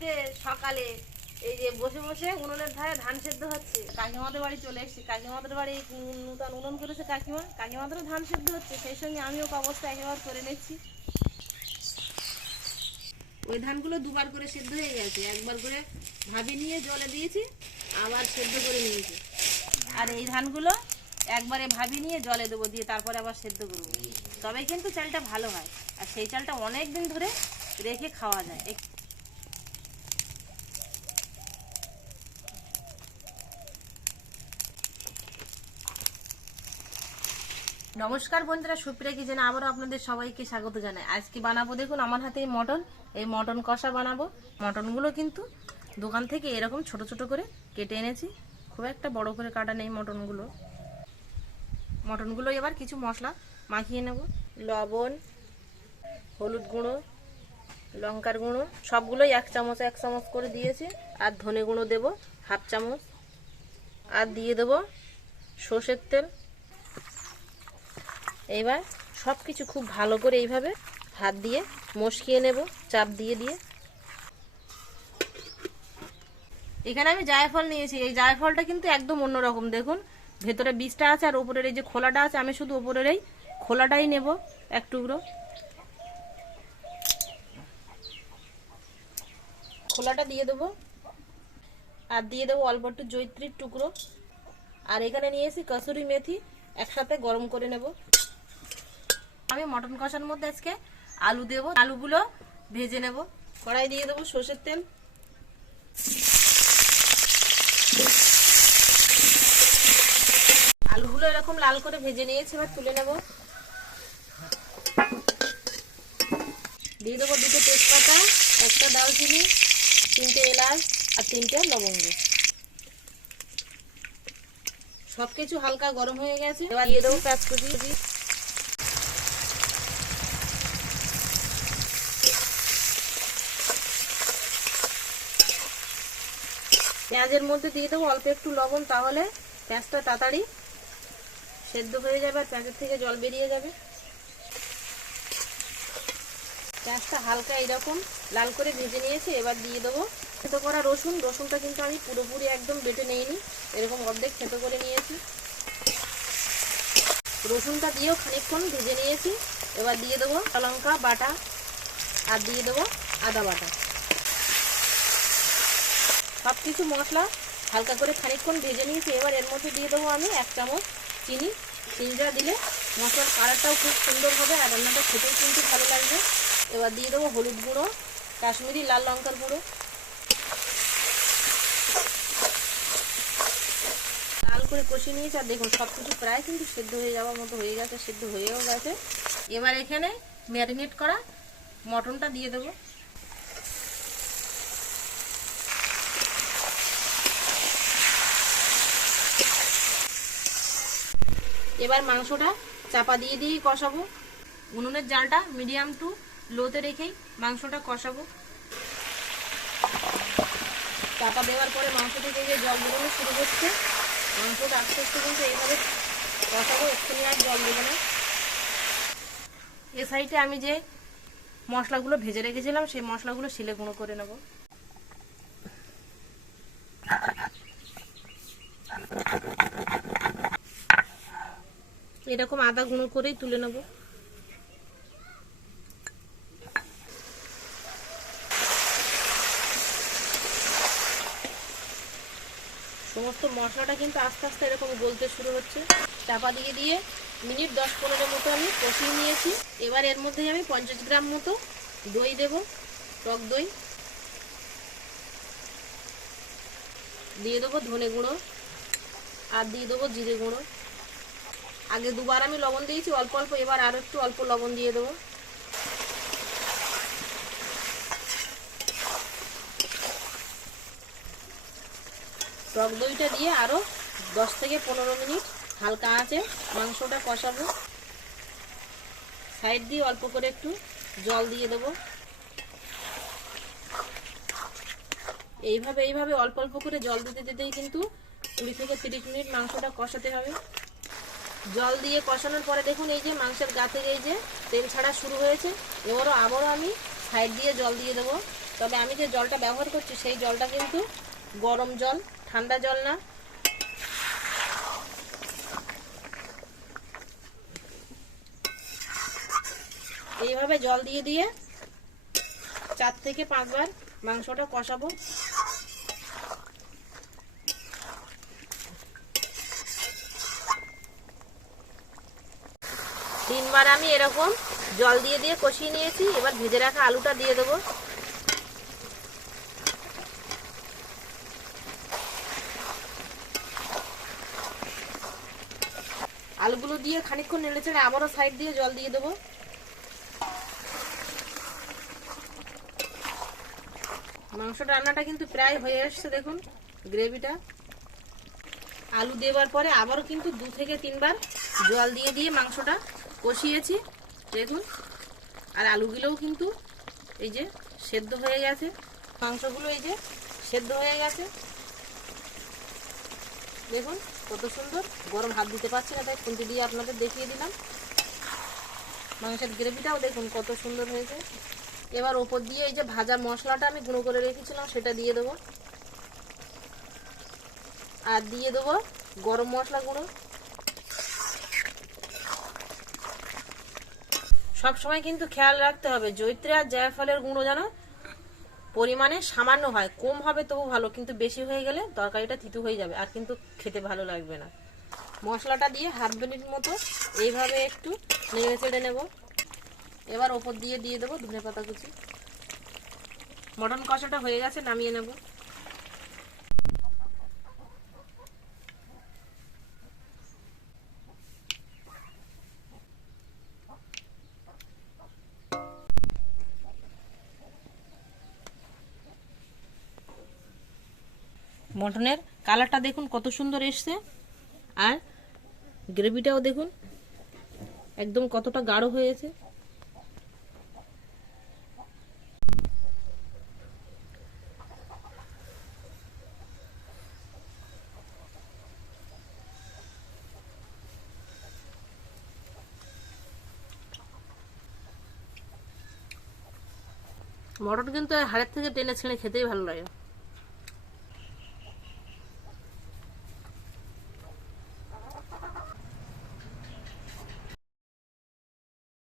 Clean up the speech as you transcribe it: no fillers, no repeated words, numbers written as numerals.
শীতে সকালে এই যে বসে বসে উনুনের ধারে ধান সেদ্ধ হচ্ছে। কাকিমাদের বাড়ি চলে এসেছি। কাকিমাদের বাড়ি নতুন উনুন করেছে কাকিমাদেরও ধান সেদ্ধ হচ্ছে, সেই সঙ্গে আমিও অবস্থা একেবারে করে নিচ্ছি। ওই ধানগুলো দুবার করে সেদ্ধ হয়ে গেছে, একবার করে ভাবি নিয়ে জলে দিয়েছি, আবার সেদ্ধ করে নিয়েছি। আর এই ধানগুলো একবারে ভাবি নিয়ে জলে দেবো, দিয়ে তারপরে আবার সেদ্ধ করবো, তবে কিন্তু চালটা ভালো হয়। আর সেই চালটা অনেক দিন ধরে রেখে খাওয়া যায়। নমস্কার বন্ধুরা, সুপ্রিয়া কিচেনে আবারও আপনাদের সবাইকে স্বাগত জানাই। আজকে বানাবো, দেখুন আমার হাতে মটন, এই মটন কষা বানাবো। মটনগুলো কিন্তু দোকান থেকে এরকম ছোট ছোট করে কেটে এনেছি, খুব একটা বড় করে কাটা নেই মটনগুলো এবার কিছু মশলা মাখিয়ে নেব। লবণ, হলুদ গুঁড়ো, লঙ্কার গুঁড়ো সবগুলোই এক চামচ করে দিয়েছি। আর ধনে গুঁড়ো দেব হাফ চামচ, আর দিয়ে দেব সর্ষের তেল। এইবার সব কিছু খুব ভালো করে এইভাবে হাত দিয়ে মশকিয়ে নেব, চাপ দিয়ে দিয়ে। এখানে আমি জায়ফল নিয়েছি, এই জায়ফলটা কিন্তু একদম অন্যরকম। দেখুন ভেতরে বীজটা আছে আর উপরের এই যে খোলাটা আছে, আমি শুধু উপরের এই খোলাটাই নেব এক টুকরো। খোলাটা দিয়ে দেবো, আর দিয়ে দেবো অল্প একটু জয়িত্রীর টুকরো। আর এখানে নিয়েছি কসুরি মেথি, একসাথে গরম করে নেব। আমি মটন কষার মধ্যে আজকে আলু দেব, আলুগুলো ভেজে নেব। কড়াই দিয়ে দেবো সর্ষের তেল, আলুগুলো এরকম লাল করে ভেজে নিয়েছি, এবার তুলে নেব। দিয়ে দেবো দুটো তেজপাতা, একটা দারচিনি, 3টে এলাচ আর 3টে লবঙ্গ। সবকিছু হালকা গরম হয়ে গেছে, এবার দিয়ে দেবো পেঁয়াজ কুচি। পেঁয়াজের মধ্যে দিয়ে দেবো অল্প একটু লবণ, তাহলে পেঁয়াজটা তাড়াতাড়ি সেদ্ধ হয়ে যাবে আর পেঁয়াজের থেকে জল বেরিয়ে যাবে। পেঁয়াজটা হালকা এরকম লাল করে ভেজে নিয়েছি, এবার দিয়ে দেবো থেতো করা রসুন। রসুনটা কিন্তু আমি পুরোপুরি একদম বেটে নিইনি, এরকম অর্ধেক থেতো করে নিয়েছি। রসুনটা দিয়েও খানিকক্ষণ ভেজে নিয়েছি, এবার দিয়ে দেবো লঙ্কা বাটা আর দিয়ে দেবো আদা বাটা। সব কিছু মশলা হালকা করে খানিকক্ষণ ভেজে নিয়েছি। এবার এর মধ্যে দিয়ে দেবো আমি 1 চামচ চিনি। চিনিটা দিলে মশলার কালারটাও খুব সুন্দর হবে আর রান্নাটা খেতেও কিন্তু ভালো লাগবে। এবার দিয়ে দেবো হলুদ গুঁড়ো, কাশ্মীরি লাল লঙ্কার গুঁড়ো। লাল করে কষিয়ে নিয়েছি, আর দেখুন সব কিছু প্রায় কিন্তু সেদ্ধ হয়ে যাওয়ার মতো হয়ে গেছে, সেদ্ধ হয়েও গেছে। এবার এখানে ম্যারিনেট করা মটনটা দিয়ে দেবো। এবার মাংসটা চাপা দিয়ে দিয়ে কষাবো। উনুনের জালটা মিডিয়াম টু লোতে রেখেই মাংসটা কষাবো। চাপা দেওয়ার পরে মাংস থেকে যে জল বেরোনো শুরু করছে, মাংসটা আস্তে আস্তে কিন্তু এইভাবে কষাবো, এক্ষুনি আর জল দেবো না। এ সাইডে আমি যে মশলাগুলো ভেজে রেখেছিলাম, সেই মশলাগুলো শিলে গুঁড়ো করে নেব। এরকম আদা গুঁড়ো করেই তুলে নেব। সমস্ত মশলাটা কিন্তু আস্তে আস্তে এরকম গলতে শুরু হচ্ছে। চাপা দিয়ে দিয়ে মিনিট 10-15 মতো আমি কষিয়ে নিয়েছি। এবার এর মধ্যে আমি 50 গ্রাম মতো দই দেব, টক দই। দিয়ে দেবো ধনে গুঁড়ো আর দিয়ে দেবো জিরে গুঁড়ো। আগে দুবার আমি লবণ দিয়েছি অল্প অল্প, এবার আরো একটু অল্প লবণ দিয়ে দেবো। টক দইটা দিয়ে আরো 10 থেকে 15 মিনিট হালকা আঁচে মাংসটা কষাবো। সাইড দিয়ে অল্প করে একটু জল দিয়ে দেবো। এইভাবে অল্প অল্প করে জল দিতে দিতেই কিন্তু 20 থেকে 30 মিনিট মাংসটা কষাতে হবে। জল দিয়ে কষানোর পরে দেখুন এই যে মাংসের গা থেকে এই যে তেল ছাড়া শুরু হয়েছে। আবারও আমি সাইড দিয়ে জল দিয়ে দেবো। তবে আমি যে জলটা ব্যবহার করছি সেই জলটা কিন্তু গরম জল, ঠান্ডা জল না। এইভাবে জল দিয়ে দিয়ে 4 থেকে 5 বার মাংসটা কষাবো। তিনবার আমি এরকম জল দিয়ে দিয়ে কষিয়ে নিয়েছি। এবার ভেজে রাখা আলুটা দিয়ে দেবো। আলুগুলো দিয়ে খানিকক্ষণ নেড়ে চেড়ে আবারও সাইড দিয়ে জল দিয়ে দেবো। মাংসটা রান্নাটা কিন্তু প্রায় হয়ে আসছে, দেখুন গ্রেভিটা। আলু দেওয়ার পরে আবারও কিন্তু 2 থেকে 3 বার জল দিয়ে দিয়ে মাংসটা কষিয়েছি, দেখুন। আর আলুগুলোও কিন্তু এই যে সেদ্ধ হয়ে গেছে, মাংসগুলো এই যে সেদ্ধ হয়ে গেছে, দেখুন কত সুন্দর। গরম হাত দিতে পারছি না তাই খুন্তি দিয়ে আপনাদের দেখিয়ে দিলাম। মাংসের গ্রেভিটাও দেখুন কত সুন্দর হয়েছে। এবার ওপর দিয়ে এই যে ভাজা মশলাটা আমি গুঁড়ো করে রেখেছিলাম সেটা দিয়ে দেবো। আর দিয়ে দেবো গরম মশলা গুঁড়ো। সবসময় কিন্তু খেয়াল রাখতে হবে জয়িত্রী আর জায়ফলের গুঁড়ো যেন পরিমাণে সামান্য হয়, কম হবে তবু ভালো, কিন্তু বেশি হয়ে গেলে তরকারিটা তিতো হয়ে যাবে আর কিন্তু খেতে ভালো লাগবে না। মশলাটা দিয়ে হাফ মিনিট মতো এইভাবে একটু নেড়ে চেড়ে নেব। এবার ওপর দিয়ে দিয়ে দেবো ধনেপাতা কুচি। মটন কষাটা হয়ে গেছে, নামিয়ে নেব। মটনের কালারটা দেখুন কত সুন্দর এসছে, আর গ্রেভিটাও দেখুন একদম কতটা গাঢ় হয়েছে। মটন কিন্তু হাড়ের থেকে টেনে ছেড়ে খেতেই ভালো লাগে।